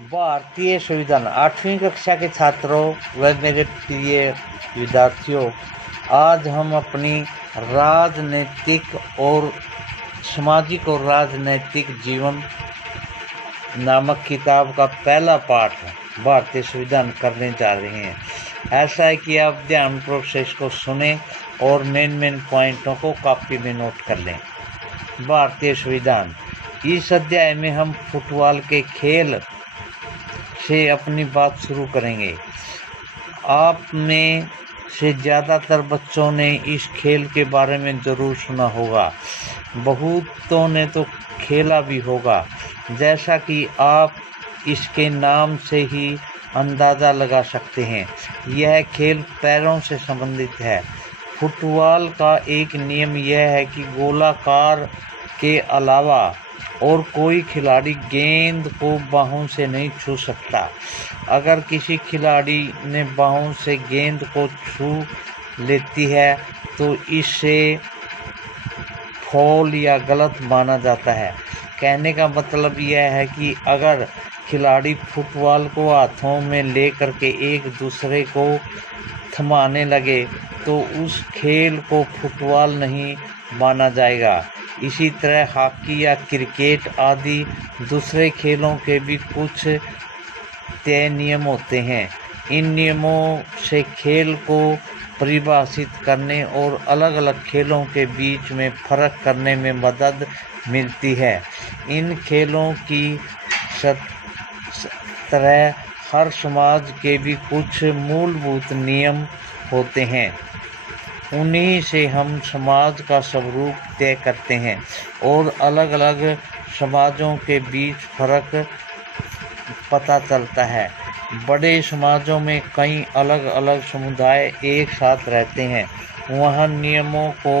भारतीय संविधान 8वीं कक्षा के छात्रों व मेरे प्रिय विद्यार्थियों, आज हम अपनी राजनीतिक और सामाजिक और राजनीतिक जीवन नामक किताब का पहला पाठ भारतीय संविधान करने जा रहे हैं। ऐसा है कि आप ध्यानपूर्वक से इसको सुने और मेन पॉइंटों को कॉपी में नोट कर लें। भारतीय संविधान, इस अध्याय में हम फुटबॉल के खेल से अपनी बात शुरू करेंगे। आप में से ज़्यादातर बच्चों ने इस खेल के बारे में ज़रूर सुना होगा, बहुतों ने तो खेला भी होगा। जैसा कि आप इसके नाम से ही अंदाज़ा लगा सकते हैं, यह खेल पैरों से संबंधित है। फुटबॉल का एक नियम यह है कि गोलाकार के अलावा और कोई खिलाड़ी गेंद को बाहों से नहीं छू सकता। अगर किसी खिलाड़ी ने बाहों से गेंद को छू लेती है तो इसे फाउल या गलत माना जाता है। कहने का मतलब यह है कि अगर खिलाड़ी फुटबॉल को हाथों में लेकर के एक दूसरे को थमाने लगे तो उस खेल को फुटबॉल नहीं माना जाएगा। इसी तरह हॉकी या क्रिकेट आदि दूसरे खेलों के भी कुछ तय नियम होते हैं। इन नियमों से खेल को परिभाषित करने और अलग अलग खेलों के बीच में फ़र्क करने में मदद मिलती है। इन खेलों की तरह हर समाज के भी कुछ मूलभूत नियम होते हैं। उन्हीं से हम समाज का स्वरूप तय करते हैं और अलग अलग समाजों के बीच फर्क पता चलता है। बड़े समाजों में कई अलग अलग समुदाय एक साथ रहते हैं, वहाँ नियमों को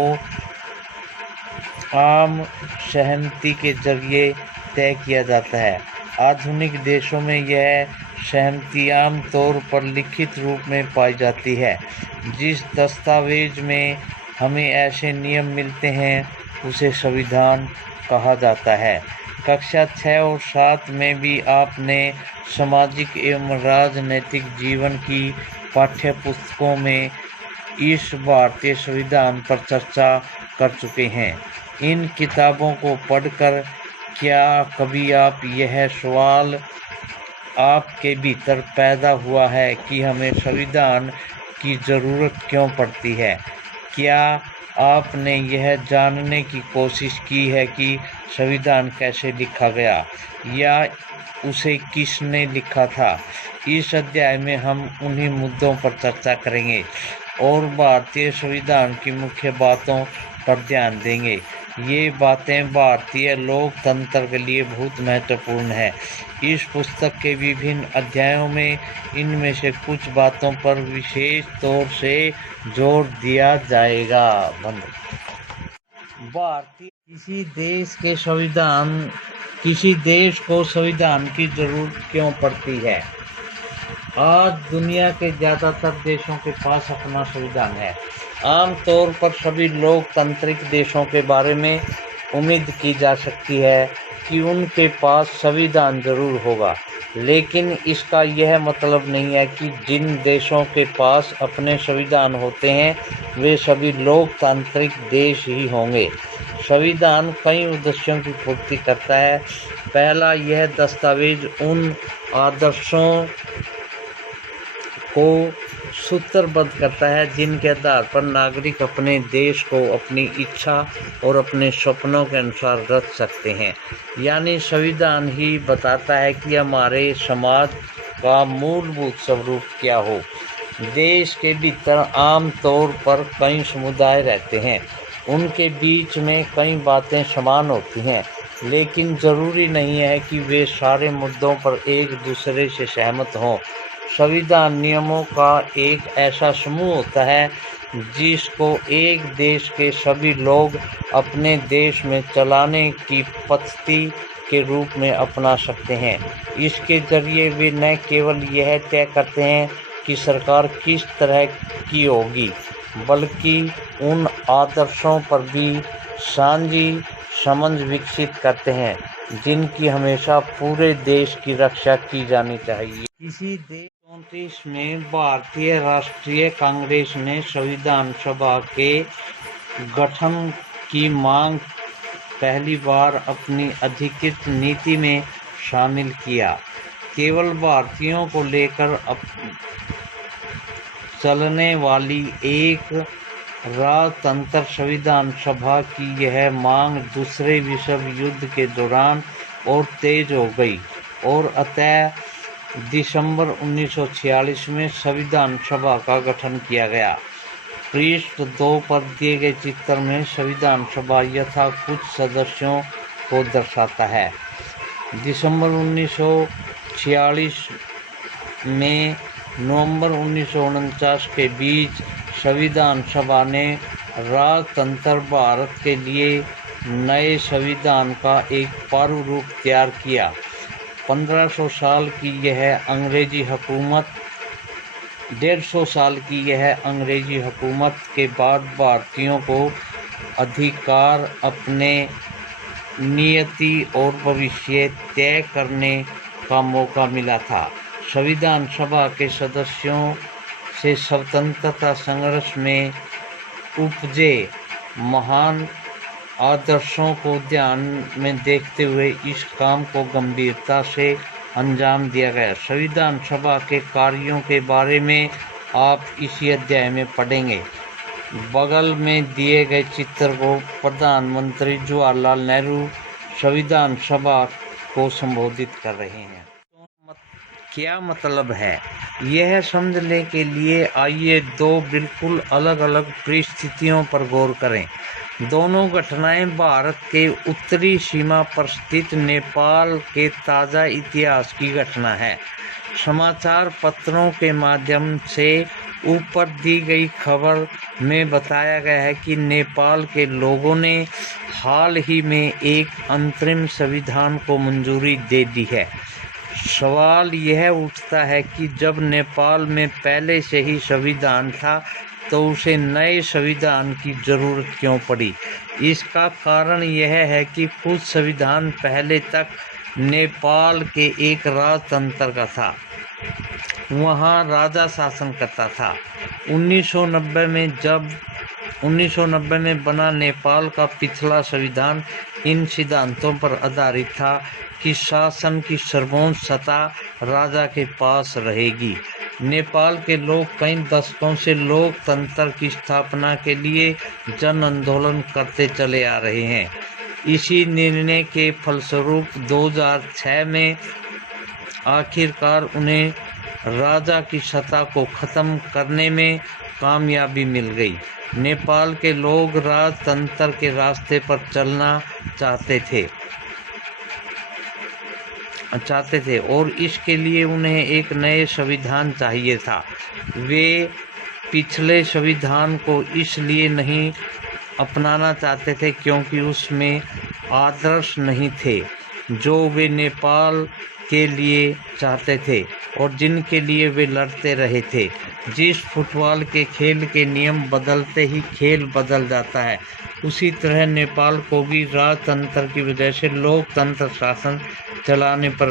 आम सहमति के जरिए तय किया जाता है। आधुनिक देशों में यह सहमति आम तौर पर लिखित रूप में पाई जाती है। जिस दस्तावेज में हमें ऐसे नियम मिलते हैं उसे संविधान कहा जाता है। कक्षा 6 और 7 में भी आपने सामाजिक एवं राजनीतिक जीवन की पाठ्य पुस्तकों में इस भारतीय संविधान पर चर्चा कर चुके हैं। इन किताबों को पढ़कर क्या कभी आप यह सवाल आपके भीतर पैदा हुआ है कि हमें संविधान की ज़रूरत क्यों पड़ती है? क्या आपने यह जानने की कोशिश की है कि संविधान कैसे लिखा गया या उसे किसने लिखा था? इस अध्याय में हम उन्हीं मुद्दों पर चर्चा करेंगे और भारतीय संविधान की मुख्य बातों पर ध्यान देंगे। ये बातें भारतीय लोकतंत्र के लिए बहुत महत्वपूर्ण है। इस पुस्तक के विभिन्न अध्यायों में इनमें से कुछ बातों पर विशेष तौर से जोर दिया जाएगा। किसी देश को संविधान की जरूरत क्यों पड़ती है? आज दुनिया के ज़्यादातर देशों के पास अपना संविधान है। आमतौर पर सभी लोकतांत्रिक देशों के बारे में उम्मीद की जा सकती है कि उनके पास संविधान जरूर होगा, लेकिन इसका यह मतलब नहीं है कि जिन देशों के पास अपने संविधान होते हैं वे सभी लोकतांत्रिक देश ही होंगे। संविधान कई उद्देश्यों की पूर्ति करता है। पहला, यह दस्तावेज उन आदर्शों को सूत्रबद्ध करता है जिनके आधार पर नागरिक अपने देश को अपनी इच्छा और अपने सपनों के अनुसार रच सकते हैं। यानी संविधान ही बताता है कि हमारे समाज का मूलभूत स्वरूप क्या हो। देश के भीतर आम तौर पर कई समुदाय रहते हैं, उनके बीच में कई बातें समान होती हैं, लेकिन ज़रूरी नहीं है कि वे सारे मुद्दों पर एक दूसरे से सहमत हों। संविधान नियमों का एक ऐसा समूह होता है जिसको एक देश के सभी लोग अपने देश में चलाने की पद्धति के रूप में अपना सकते हैं। इसके जरिए वे न केवल यह तय करते हैं कि सरकार किस तरह की होगी, बल्कि उन आदर्शों पर भी साझी समझ विकसित करते हैं जिनकी हमेशा पूरे देश की रक्षा की जानी चाहिए। इसी देश 34 में भारतीय राष्ट्रीय कांग्रेस ने संविधान सभा के गठन की मांग पहली बार अपनी अधिकृत नीति में शामिल किया। केवल भारतीयों को लेकर चलने वाली एक राजतंत्र संविधान सभा की यह मांग दूसरे विश्व युद्ध के दौरान और तेज हो गई और अतः दिसंबर 1946 में संविधान सभा का गठन किया गया। पृष्ठ 2 पर दिए गए चित्र में संविधान सभा यथा कुछ सदस्यों को दर्शाता है। दिसंबर 1946 में नवंबर 1949 के बीच संविधान सभा ने राजतंत्र भारत के लिए नए संविधान का एक प्रारूप तैयार किया। 1500 साल की यह अंग्रेजी हुकूमत 150 साल की यह अंग्रेजी हुकूमत के बाद भारतीयों को अधिकार अपने नियति और भविष्य तय करने का मौका मिला था। संविधान सभा के सदस्यों से स्वतंत्रता संघर्ष में उपजे महान आदर्शों को ध्यान में देखते हुए इस काम को गंभीरता से अंजाम दिया गया। संविधान सभा के कार्यों के बारे में आप इसी अध्याय में पढ़ेंगे। बगल में दिए गए चित्र को प्रधानमंत्री जवाहरलाल नेहरू संविधान सभा को संबोधित कर रहे हैं। क्या मतलब है, यह समझने के लिए आइए दो बिल्कुल अलग अलग परिस्थितियों पर गौर करें। दोनों घटनाएं भारत के उत्तरी सीमा पर स्थित नेपाल के ताज़ा इतिहास की घटना है। समाचार पत्रों के माध्यम से ऊपर दी गई खबर में बताया गया है कि नेपाल के लोगों ने हाल ही में एक अंतरिम संविधान को मंजूरी दे दी है। सवाल यह उठता है कि जब नेपाल में पहले से ही संविधान था तो उसे नए संविधान की जरूरत क्यों पड़ी। इसका कारण यह है कि कुछ संविधान पहले तक नेपाल के एक राजतंत्र का था, वहाँ राजा शासन करता था। 1990 में बना नेपाल का पिछला संविधान इन सिद्धांतों पर आधारित था कि शासन की सर्वोच्च सत्ता राजा के पास रहेगी। नेपाल के लोग कई दशकों से लोकतंत्र की स्थापना के लिए जन आंदोलन करते चले आ रहे हैं। इसी निर्णय के फलस्वरूप 2006 में आखिरकार उन्हें राजा की सत्ता को खत्म करने में कामयाबी मिल गई। नेपाल के लोग राजतंत्र के रास्ते पर चलना चाहते थे और इसके लिए उन्हें एक नए संविधान चाहिए था। वे पिछले संविधान को इसलिए नहीं अपनाना चाहते थे क्योंकि उसमें आदर्श नहीं थे जो वे नेपाल के लिए चाहते थे और जिनके लिए वे लड़ते रहे थे। जिस फुटबॉल के खेल के नियम बदलते ही खेल बदल जाता है, उसी तरह नेपाल को भी राजतंत्र की वजह से लोकतंत्र शासन चलाने पर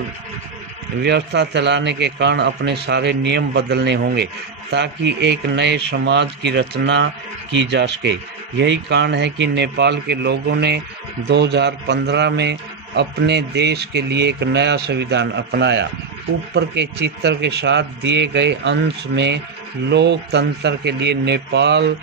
व्यवस्था चलाने के कारण अपने सारे नियम बदलने होंगे ताकि एक नए समाज की रचना की जा सके। यही कारण है कि नेपाल के लोगों ने 2015 में अपने देश के लिए एक नया संविधान अपनाया। ऊपर के चित्र के साथ दिए गए अंश में लोकतंत्र के लिए नेपाल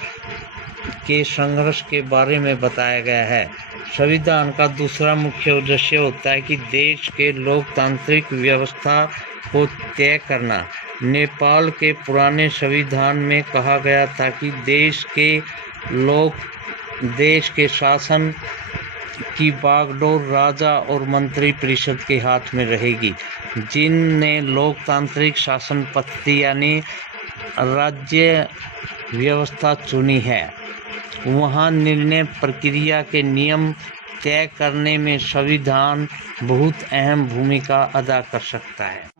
के संघर्ष के बारे में बताया गया है। संविधान का दूसरा मुख्य उद्देश्य होता है कि देश के लोकतांत्रिक व्यवस्था को तय करना। नेपाल के पुराने संविधान में कहा गया था कि देश के शासन की बागडोर राजा और मंत्री परिषद के हाथ में रहेगी, जिनने लोकतांत्रिक शासन पद्धति यानी राज्य व्यवस्था चुनी है। वहाँ निर्णय प्रक्रिया के नियम तय करने में संविधान बहुत अहम भूमिका अदा कर सकता है।